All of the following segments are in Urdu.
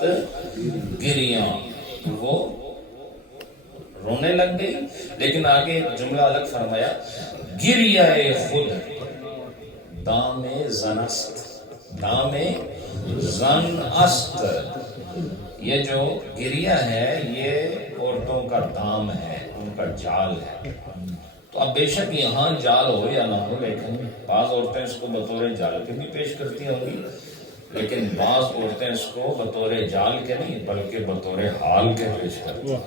سخت گریاں، وہ رونے لگ گئی، لیکن آگے جملہ الگ فرمایا، گریہ خود دام زن است، دام زن است، یہ جو گریہ ہے یہ عورتوں کا دام ہے، ان کا جال ہے۔ تو اب بے شک یہاں جال ہو یا نہ ہو، لیکن بعض عورتیں اس کو بطور جال کے بھی پیش کرتی ہوں گی، لیکن بعض عورتیں اس کو بطور جال کے نہیں بلکہ بطور حال کے پیش کرتی ہیں۔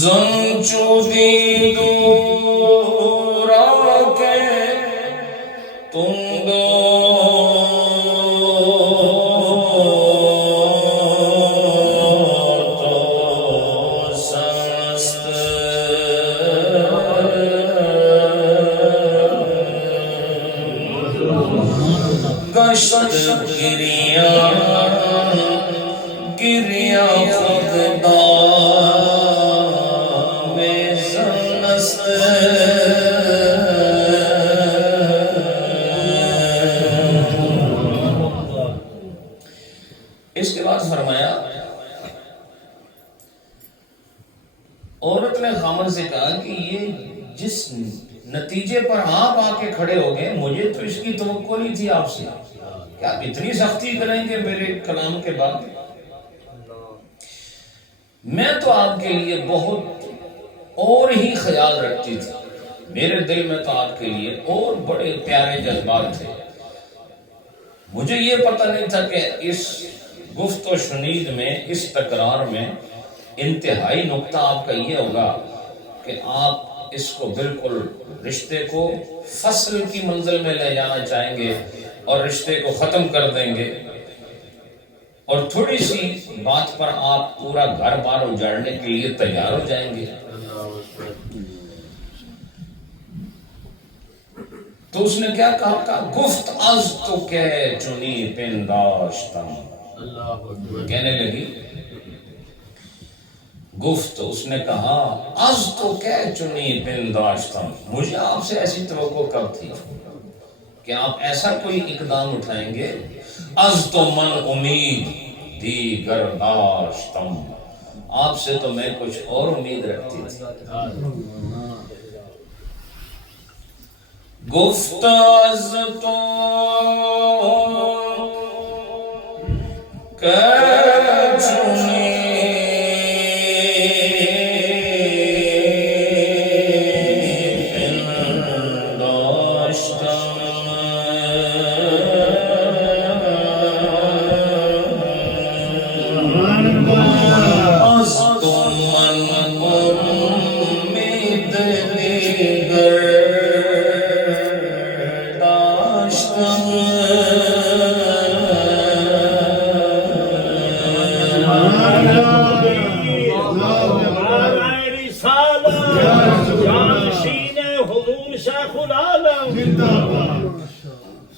زن چودی دور آکے تم دو گریاں گریاں خود دام زن است، اس کے بعد فرمایا، عورت نے خامن سے کہا کہ یہ جس نتیجے پر آپ آ کے کھڑے ہو گئے، مجھے تو اس کی توقع نہیں تھی آپ سے کہ آپ اتنی سختی کریں گے میرے کلام کے بعد۔ میں تو آپ کے لیے بہت اور ہی خیال رکھتی تھی، میرے دل میں تو آپ کے لیے اور بڑے پیارے جذبات تھے، مجھے یہ پتہ نہیں تھا کہ اس گفت و شنید میں، اس تکرار میں انتہائی نقطہ آپ کا یہ ہوگا کہ آپ اس کو بالکل رشتے کو فصل کی منزل میں لے جانا چاہیں گے اور رشتے کو ختم کر دیں گے، اور تھوڑی سی بات پر آپ پورا گھر بار اجاڑنے کے لیے تیار ہو جائیں گے۔ تو اس نے کیا کہا، گفت از تو کہ چنی پنداشتم، کہنے لگی گفت، اس نے کہا، از تو کہ چنی پنداشتم، مجھے آپ سے ایسی توقع کب تھی کہ آپ ایسا کوئی اقدام اٹھائیں گے، از تو من امید دیگر داشتم، آپ سے تو میں کچھ اور امید رکھتی تھی۔ گفت از تو کہ چنی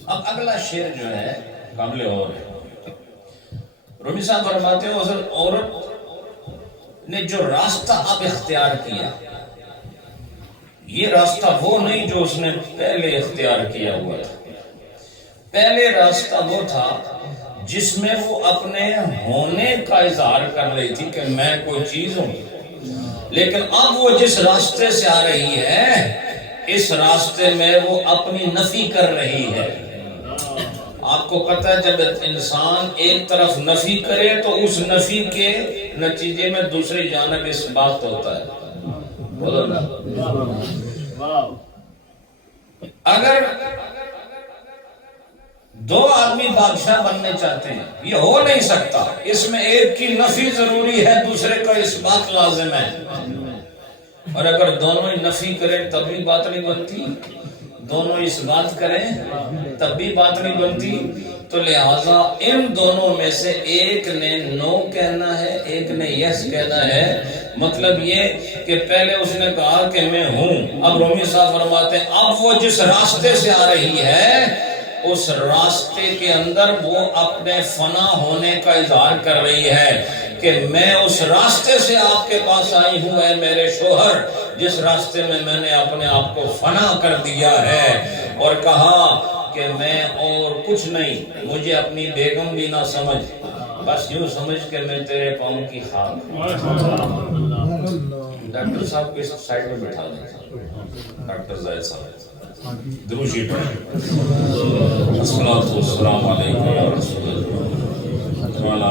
اب اگلا شعر جو ہے قابل اور ہے، رومی صاحب فرماتے ہیں عورت نے جو راستہ اب اختیار کیا، یہ راستہ وہ نہیں جو اس نے پہلے اختیار کیا ہوا تھا۔ پہلے راستہ وہ تھا جس میں وہ اپنے ہونے کا اظہار کر رہی تھی کہ میں کوئی چیز ہوں، لیکن اب وہ جس راستے سے آ رہی ہے، اس راستے میں وہ اپنی نفی کر رہی ہے۔ آپ کو پتہ ہے جب انسان ایک طرف نفی کرے تو اس نفی کے نتیجے میں دوسری جانب اس بات ہوتا ہے، بولو نا۔ اگر دو آدمی بادشاہ بننے چاہتے ہیں، یہ ہو نہیں سکتا، اس میں ایک کی نفی ضروری ہے، دوسرے کا اس بات لازم ہے، اور اگر دونوں ہی نفی کریں تب بھی بات نہیں بنتی، دونوں اس بات کریں تب بھی بات نہیں بنتی، تو لہٰذا ان دونوں میں سے ایک نے نو کہنا ہے، ایک نے یس کہنا ہے۔ مطلب یہ کہ پہلے اس نے کہا کہ میں ہوں، اب رومی صاحب فرماتے ہیں اب وہ جس راستے سے آ رہی ہے، اس راستے کے اندر وہ اپنے فنا ہونے کا اظہار کر رہی ہے کہ میں اس راستے سے آپ کے پاس آئی ہوں اے میرے شوہر، جس راستے میں میں نے اپنے آپ کو فنا کر دیا ہے، اور کہا کہ میں اور کچھ نہیں، مجھے اپنی بیگم بھی نہ سمجھ، بس یوں سمجھ کہ میں تیرے پاؤں کی خاک۔ ڈاکٹر صاحب کو اس سائڈ میں بٹھا دیں، ڈاکٹر زاہد صاحب دروشی پڑھیں۔ السلام علیکم ورحمۃ اللہ۔